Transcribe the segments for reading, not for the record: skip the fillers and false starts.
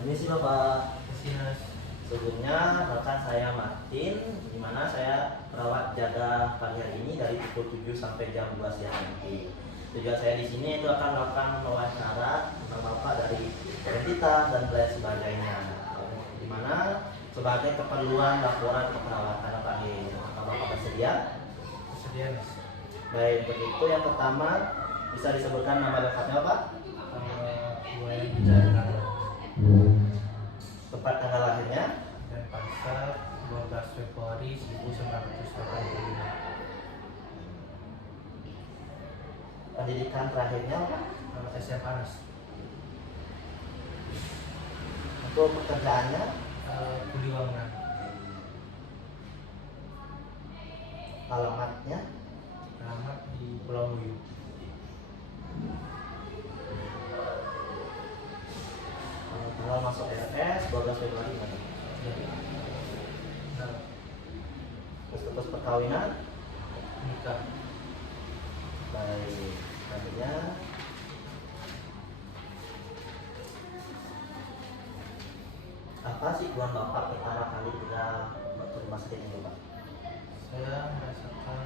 Ini sih Bapak. Sinas. Sebelumnya rekan saya Martin, di mana saya perawat jaga pagi hari ini dari pukul 7 sampai jam 2 siang nanti. Tujuan saya di sini itu akan melakukan wawancara tentang Bapak dari identitas dan lain sebagainya. Di mana sebagai keperluan laporan keperawatan pagi. Apakah Bapak bersedia? Bersedia, Mas. Baik, untuk itu yang pertama bisa disebutkan nama lengkapnya Pak? Wayan Wijaya. Tepat tanggal lahirnya? Dan Pasar 12 Februari 1985. Pendidikan terakhirnya Pak? SMA, Mas. Untuk pekerjaannya? Kuli bangunan. Alamatnya? Alamat di Pulau Muyu. Tanggal masuk RS 12 Februari kan? Nah, Terus perkawinan? nikah. Baik, selanjutnya apa sih tujuan Bapak pertama kali kita masuk rumah sakit ini Pak? Saya merasakan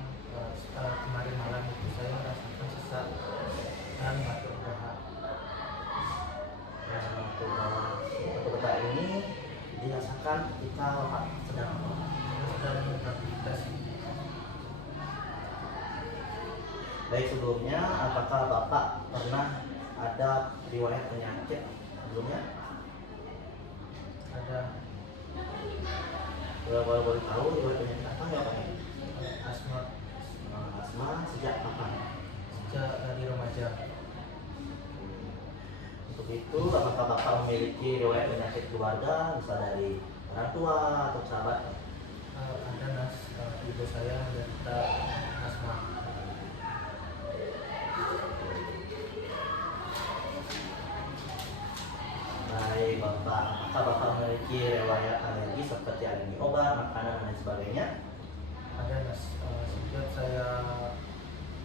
kemarin malam itu saya merasakan sesak dan batuk dahak. Yang untuk Bapak ini dirasakan ketika Bapak sedang apa? Sedang beraktivitas. Baik, sebelumnya apakah Bapak pernah ada riwayat penyakit sebelumnya? Ada Kalau boleh tahu riwayat penyakit apa ya Pak? asma Asma sejak kapan? sejak dari remaja. Untuk itu, apakah Bapak memiliki riwayat penyakit keluarga, misal dari orang tua atau sahabat? Ada Mas, ibu saya menderita asma. Baik Bapak, apakah Bapak memiliki riwayat alergi seperti alergi obat, makanan, dan lain sebagainya? Ada Mas, sejak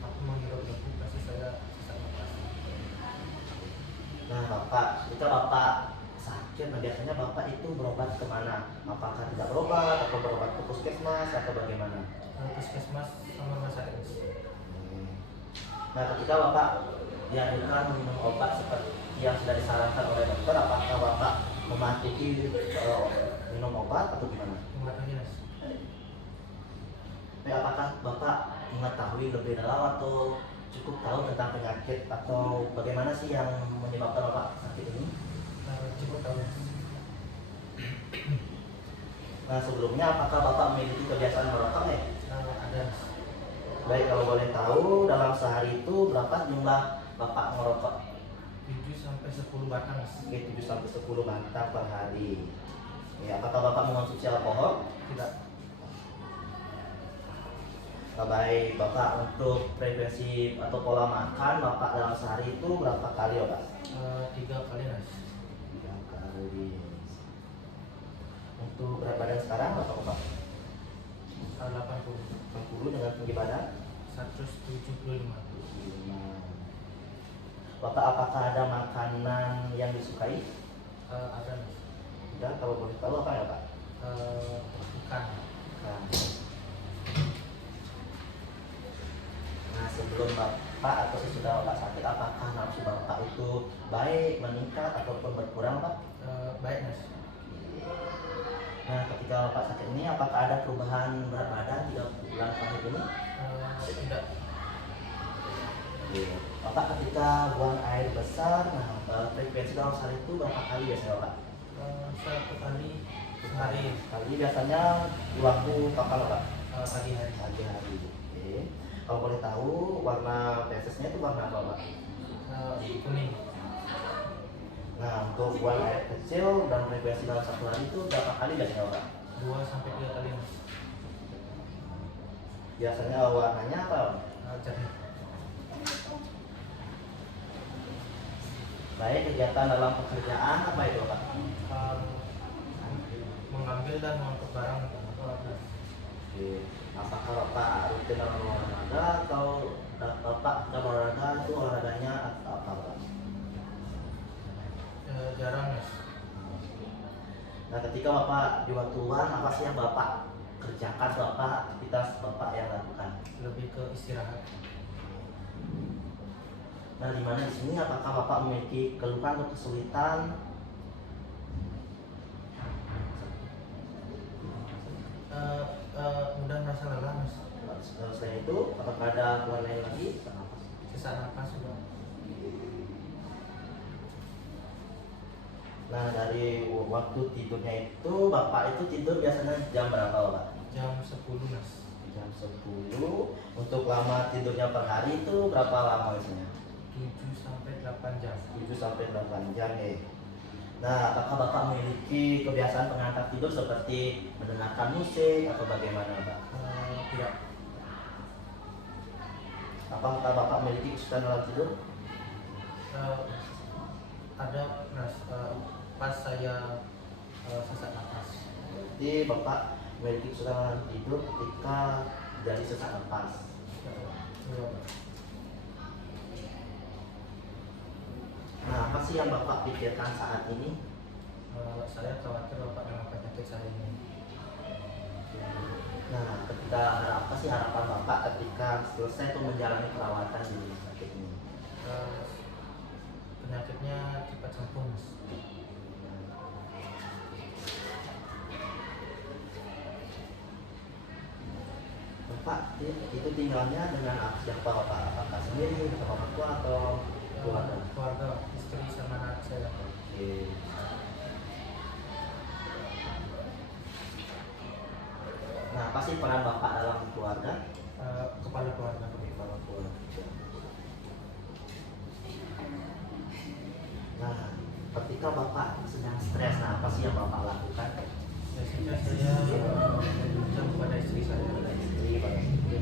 aku menghirup debu pasti saya sesak napas. Nah Bapak, jika Bapak sakit, nah biasanya Bapak itu berobat kemana? Apakah tidak berobat atau berobat ke puskesmas atau bagaimana? Puskesmas sama rumah sakit Mas. Nah ketika Bapak dianjurkan minum obat seperti yang sudah disarankan oleh dokter, apakah Bapak mematuhi minum obat atau gimana? Mematuhi Mas. Apakah Bapak mengetahui lebih dalam atau cukup tahu tentang penyakit atau bagaimana sih yang menyebabkan Bapak sakit ini? Cukup tahu Mas. Nah sebelumnya apakah Bapak memiliki kebiasaan merokok ya? Ada Mas. Baik, kalau boleh tahu dalam sehari itu berapa jumlah Bapak merokok? 7 sampai 10 batang Mas. Oke, 7 sampai 10 batang per hari. Ya, apakah Bapak mengonsumsi alkohol? Tidak. Baik, Bapak untuk frekuensi atau pola makan Bapak dalam sehari itu berapa kali ya Pak? 3 kali Mas. 3 kali. Untuk berat badan sekarang berapa Bapak? 80. 60 dengan tinggi badan? 175. Bapak apakah ada makanan yang disukai? Ada Mas. Dan kalau boleh tahu apa ya Pak? Ikan. Nah, sebelum Bapak atau sesudah Bapak sakit, apakah nafsu Bapak itu baik, meningkat, ataupun berkurang Pak? Baik Mas. Nah, ketika Bapak sakit ini, apakah ada perubahan berat badan 3 bulan terakhir ini? Tidak. Bapak ketika buang air besar, nah frekuensi dalam sehari itu berapa kali biasanya Bapak? 1 kali sehari. Kali biasanya di waktu kapan Pak? Pagi hari. Pagi hari. Oke. Kalau boleh tahu warna fesesnya itu warna apa Pak? Kuning. Nah, untuk buang air kecil dan frekuensi dalam satu hari itu berapa kali biasanya Pak? 2 sampai 3 kali Mas. Biasanya warnanya apa? Jernih. Baik, kegiatan dalam pekerjaan apa itu Pak? Mengambil dan mengangkut barang. Oke. Apakah Bapak rutin dalam olahraga atau Bapak dalam olahraga itu olahraganya atau apa Pak? Jarang Mas. Nah, ketika Bapak di waktu luang, apa sih yang Bapak kerjakan atau apa aktivitas Bapak yang lakukan? Lebih ke istirahat. Nah, di mana di sini apakah Bapak memiliki keluhan atau kesulitan? Mudah merasa lelah, Mas. Selain itu, apakah ada keluhan lain lagi? Sesak napas juga. Nah, dari waktu tidurnya itu, Bapak itu tidur biasanya jam berapa, Bapak? Jam 10, Mas. Jam 10. Untuk lama tidurnya per hari itu berapa lama biasanya? 7 sampai 8 jam. 7 sampai 8 jam ya. Nah, apakah Bapak memiliki kebiasaan pengantar tidur seperti mendengarkan musik atau bagaimana, Pak? Tidak. Apakah Bapak memiliki kesulitan dalam tidur? Ada, Mas. Pas saya sesak napas. Jadi Bapak memiliki kesulitan dalam tidur ketika jadi sesak napas. Iya. Nah, apa sih yang Bapak pikirkan saat ini? Saya khawatir Bapak dengan penyakit saya ini. Nah, ketika apa sih harapan Bapak ketika selesai itu menjalani perawatan di rumah sakit ini? Penyakitnya cepat sembuh, Mas. Bapak itu tinggalnya dengan siapa, Bapak? Apakah sendiri, sama orang tua atau keluarga? Keluarga, istri sama anak saya. Oke. Nah, apa sih peran Bapak dalam keluarga? Kepala keluarga. Kepala keluarga. Nah, ketika Bapak sedang stres, nah apa sih yang Bapak lakukan? Biasanya saya berbincang kepada istri saya. Pada istri, pada istri.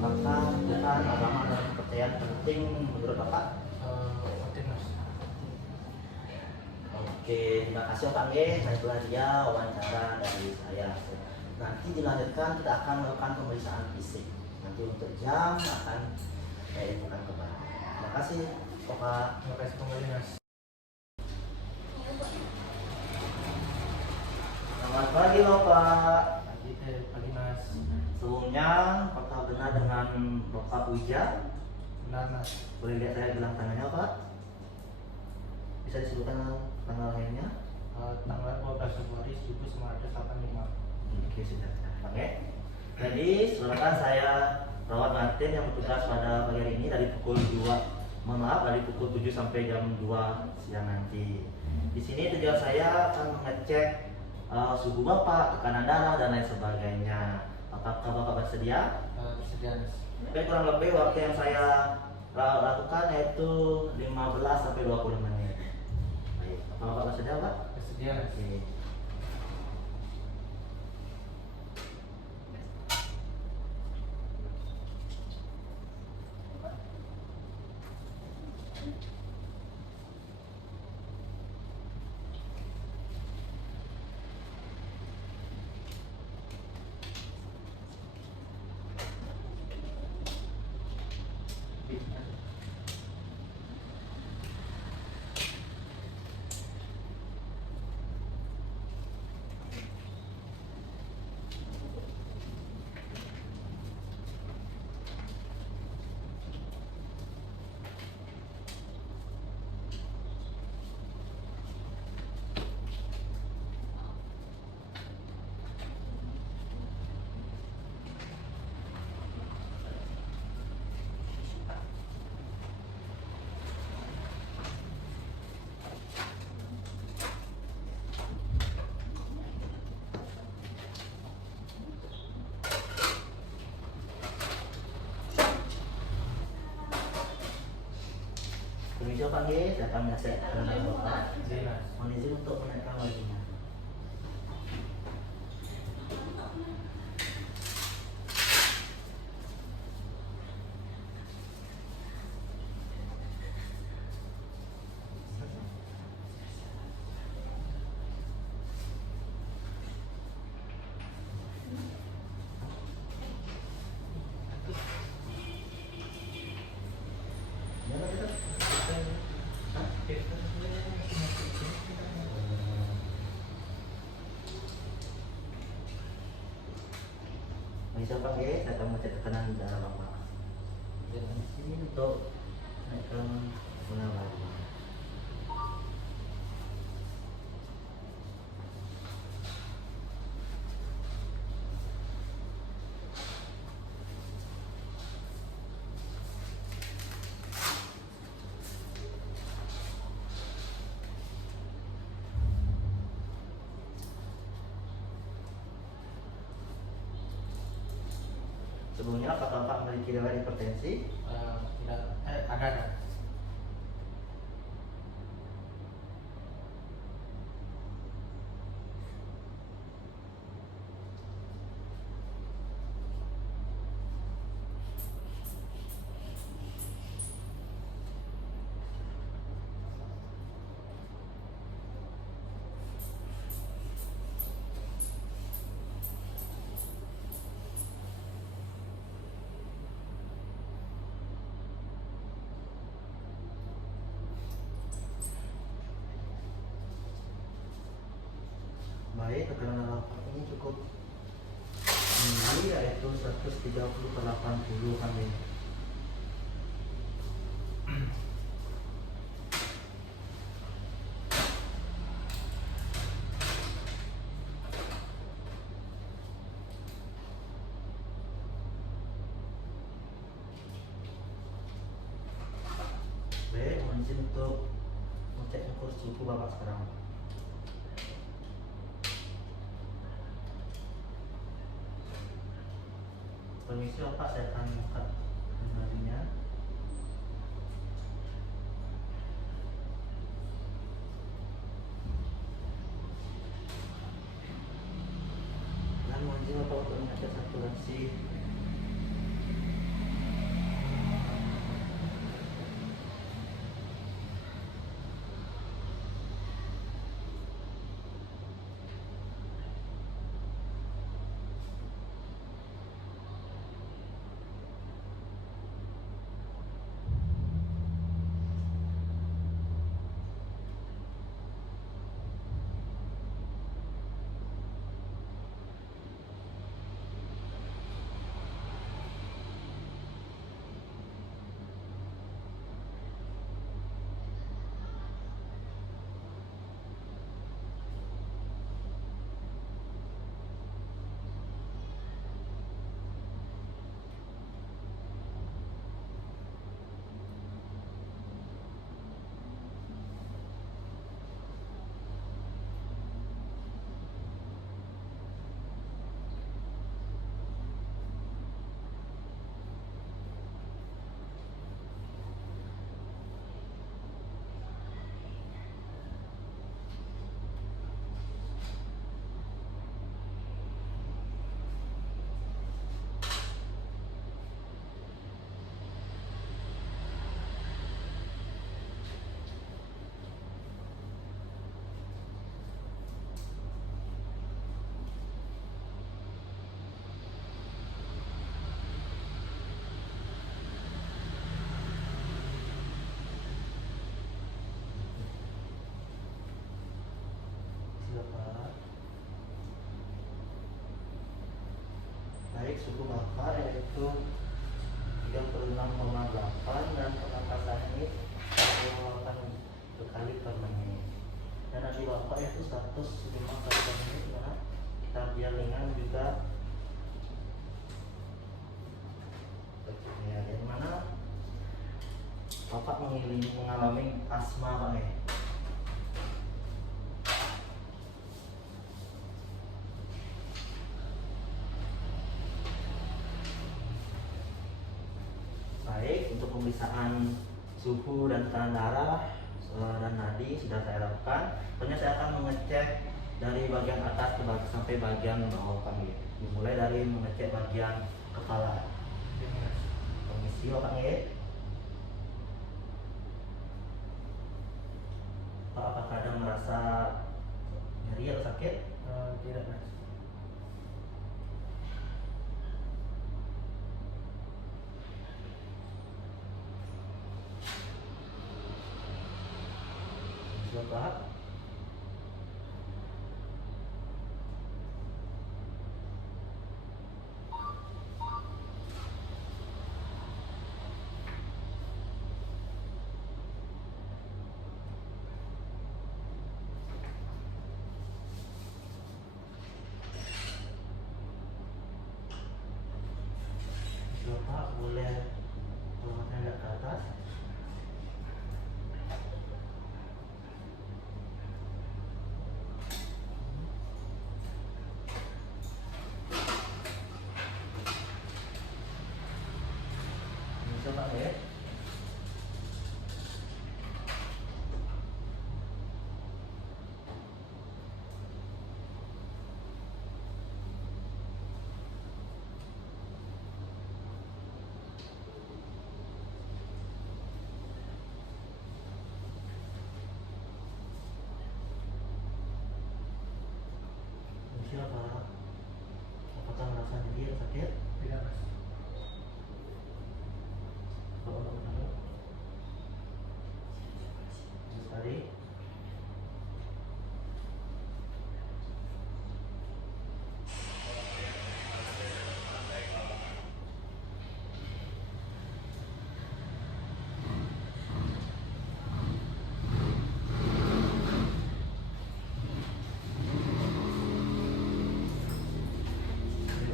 Apakah Tuhan, agama, dan kepercayaan penting menurut Bapak? Penting, Mas. Oke, terima kasih Pak Nge. Nah, itulah dia wawancara dari saya. Nanti dilanjutkan kita akan melakukan pemeriksaan fisik. Nanti untuk jam akan saya infokan kembali. Terima kasih Bapak. Terima kasih kembali, Mas. Selamat pagi Bapak. Pagi, Mas. Sebelumnya, apakah benar dengan Bapak Wija? Benar, Mas. Boleh lihat saya gelang tangannya Pak? Bisa disebutkan tanggal lahirnya? Tanggal 12 Februari 1985. Oke, sudah. Oke. Jadi, saudara saya perawat Martin yang bertugas pada pagi hari ini dari pukul 2. Mohon maaf, dari pukul 7 sampai jam 2 siang nanti. Di sini tujuan saya akan mengecek suhu Bapak, tekanan darah dan lain sebagainya. Apakah Bapak bersedia? Bersedia, Mas. Oke, kurang lebih waktu yang saya lakukan yaitu 15 sampai 20 menit. Baik, apakah Bapak bersedia, Pak? Bersedia, Mas. Oke. Permisi Pak G, saya akan menyelesaikan Bapak. Izin, Mas. Mohon izin untuk menaikkan wajibnya. Bisa Pak ya, saya akan mengecek tekanan darah Bapak. Dan Ini untuk naikkan gula darah. Sebelumnya apakah Bapak memiliki riwayat hipertensi? tidak ada. Baik, tekanan darah Bapak ini cukup tinggi, yaitu 130/80 kami. Baik, mohon izin untuk mengecek ukur suhu Bapak sekarang. Permisi Bapak, saya akan angkat kembalinya. Dan mohon izin Bapak untuk mengecek saturasi. Silakan. Baik, suhu Bapak yaitu 36,8 dan pernapasan ini 8 kali per menit. Dan nadi Bapak itu 105 kali per menit, dimana kita biar ringan juga. Ya, dari mana Bapak mengalami asma Pak ya? Baik, untuk pemeriksaan suhu dan tekanan darah dan nadi sudah saya lakukan. Selanjutnya saya akan mengecek dari bagian atas sampai bagian bawah kami. Dimulai dari mengecek bagian kepala. Permisi Bapak ya. Pak, apakah ada merasa nyeri atau sakit? Tidak, Mas. Bapak. Bapak boleh lihat ke atas. Bisa Pak ya? Bisa Pak. Apakah merasa nyeri atau sakit? Tidak mas. Bapak tahu? Sekali.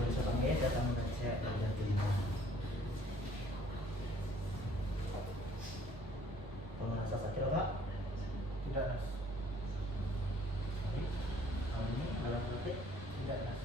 Bisa panggil datang mengecek bagian telinga. Kalau merasa sakit Bapak? Tidak mas. Sekali. Kalau ini alat sakit? Tidak mas.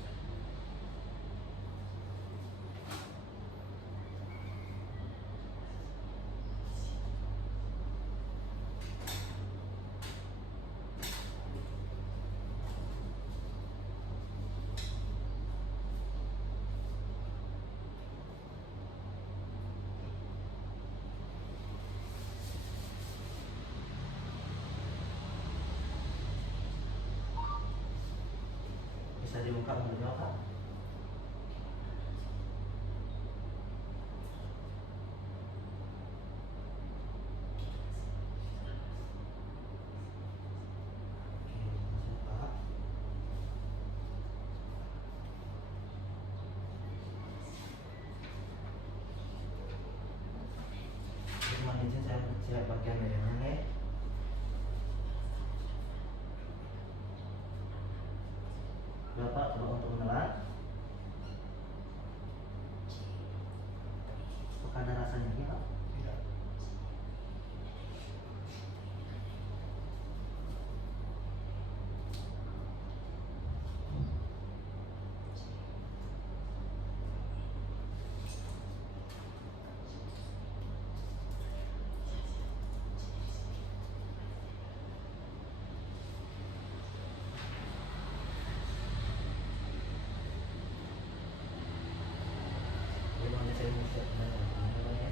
Bisa dibuka mulutnya Pak? Oke, bisa Pak. Mohon izin saya cek bagian medianya ya. Bapak coba untuk menelan. Apakah ada rasa nyeri Pak? Tidak. Mohon izin saya mau cek medianya ya.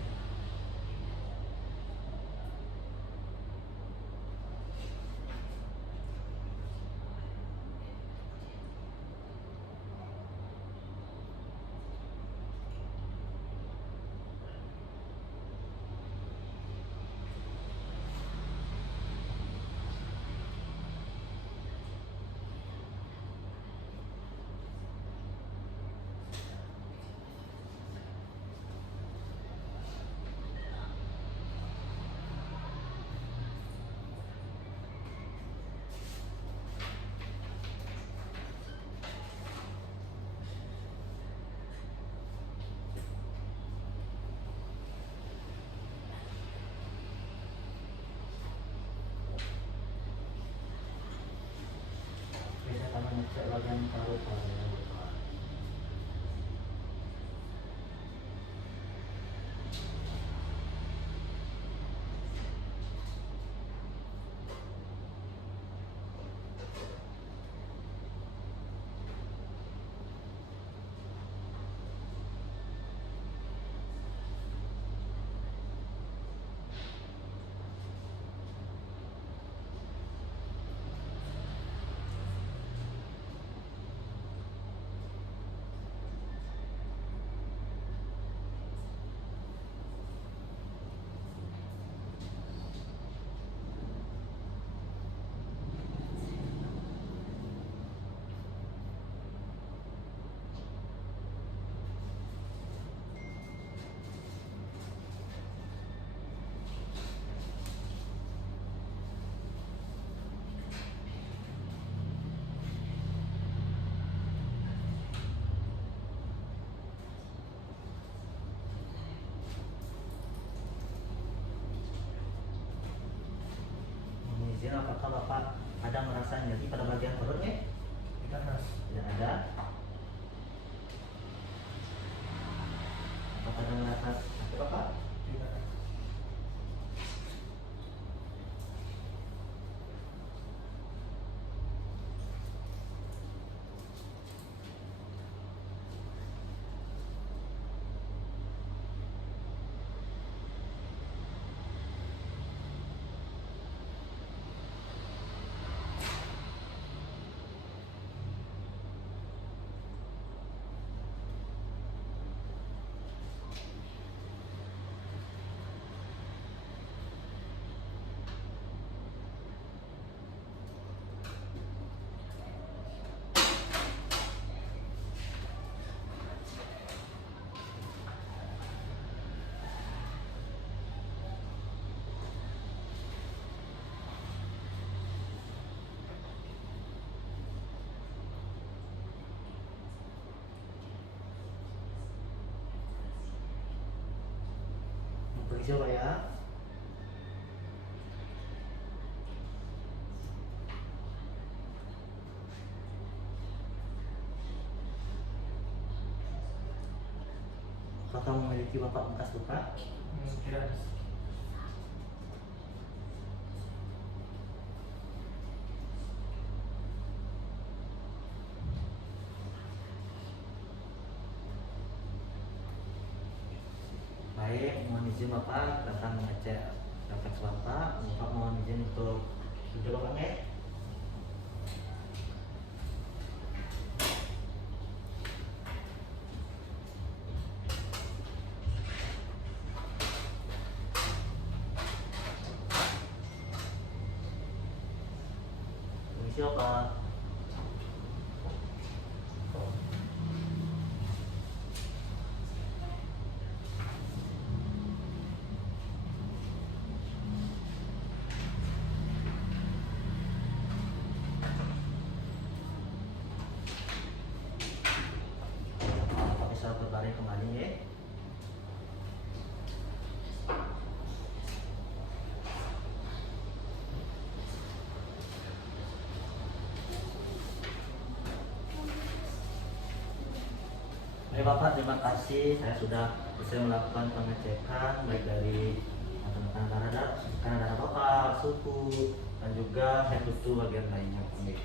Oke, saya akan mengecek bagian paru-paru. apakah Bapak ada merasa nyeri pada bagian perutnya? Tidak mas. Tidak ada. Apakah ada merasa sakit Bapak? Tidak. Periksa Pak ya. Apakah memiliki Bapak bekas luka? Tidak mas. Baik, mohon izin Bapak datang mengecek refleks Bapak. Bapak mohon izin untuk duduk Bapak ya. Permisi Bapak. Bapak bisa berbaring kembali ya. Baik Bapak, terima kasih. Saya sudah bisa melakukan pengecekan baik dari tekanan darah Bapak, suhu, dan juga head to toe bagian lainnya. Baik.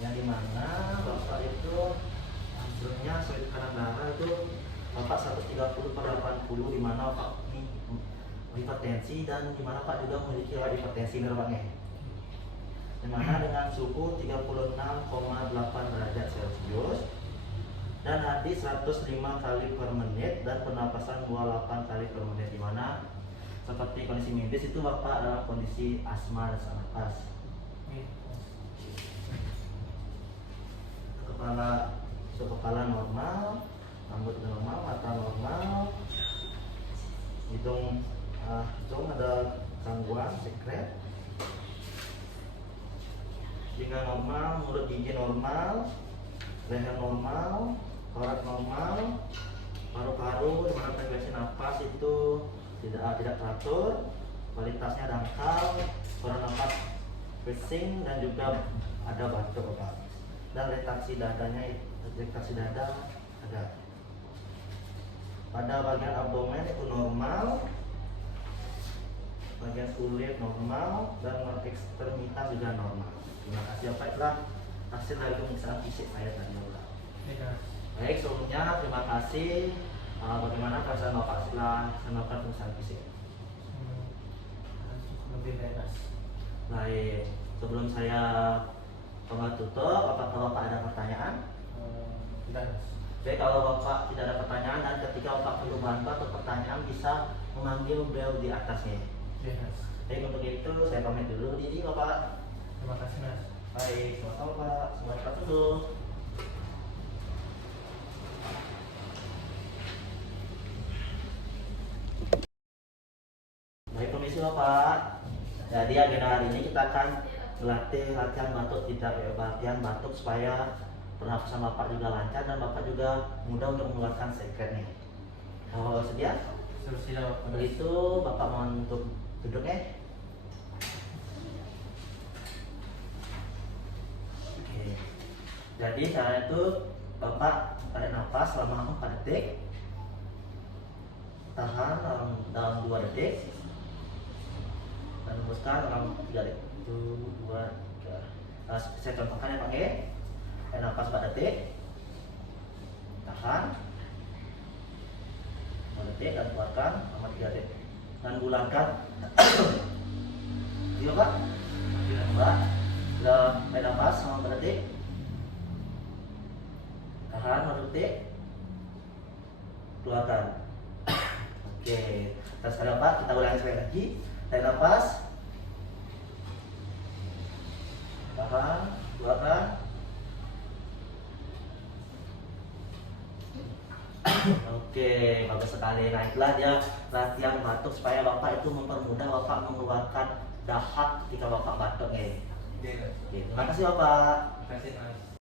Yang dimana Bapak itu hasilnya sesuai tekanan darah itu Bapak 130/80, dimana Bapak ini hipertensi dan dimana Pak juga memiliki hipertensi Bapaknya. Dimana dengan suhu 36,8 derajat Celcius dan nadi 105 kali per menit dan pernapasan 28 kali per menit, dimana seperti kondisi medis itu Bapak dalam kondisi asma dan sesak napas. Kepala normal, rambut normal, mata normal, hidung ada gangguan sekret, telinga normal, mulut gigi normal, leher normal, torak normal, paru-paru dimana frekuensi nafas itu tidak teratur, kualitasnya dangkal, suara nafas bising dan juga ada batuk Bapak. Dan retraksi dada ada. Pada bagian abdomen itu normal, bagian kulit normal, dan ekstremitas juga normal. Terima kasih Bapak, itulah hasil dari pemeriksaan fisik saya tadi Bapak. Baik, sebelumnya terima kasih. Bagaimana perasaan Bapak setelah melakukan pemeriksaan fisik? Lebih bebas. Baik, sebelum saya tutup, apakah Bapak ada pertanyaan? Tidak. Oke, kalau Bapak tidak ada pertanyaan dan ketika Bapak perlu bantuan atau pertanyaan bisa memanggil bel di atasnya. Yes. Baik, untuk itu saya pamit dulu. Jadi Bapak. Terima kasih mas. Baik, selamat Pak. Selamat dulu. Baik, permisi Bapak. Jadi agenda hari ini kita akan melatih latihan batuk, tidak latihan batuk supaya pernafasan Bapak juga lancar dan Bapak juga mudah untuk mengeluarkan sekretnya. Kalau sedia? Sudah waktu. Begitu Bapak mau untuk duduk ya. Oke. Jadi saya itu Bapak tarik nafas selama 4 detik. Tahan dalam 2 detik. Dan hembuskan dalam 3 detik. 1, 2, 3. Nah, saya contohkan ya Pak ya. Tarik nafas 4 detik. Tahan 2 detik dan keluarkan selama 3 detik. Dan bulatkan. Iya Pak? Iya. Pak, sudah tarik nafas selama 4 detik. Tahan 2 detik. Keluarkan. Oke, terus sekali Pak, kita ulangi sekali lagi. Tarik nafas. Tahan, keluarkan. Oke, bagus sekali. Nah, itulah dia latihan batuk supaya Bapak itu mempermudah Bapak mengeluarkan dahak ketika Bapak batuk ya. Iya. Oke, terima kasih Bapak. Terima kasih Mas.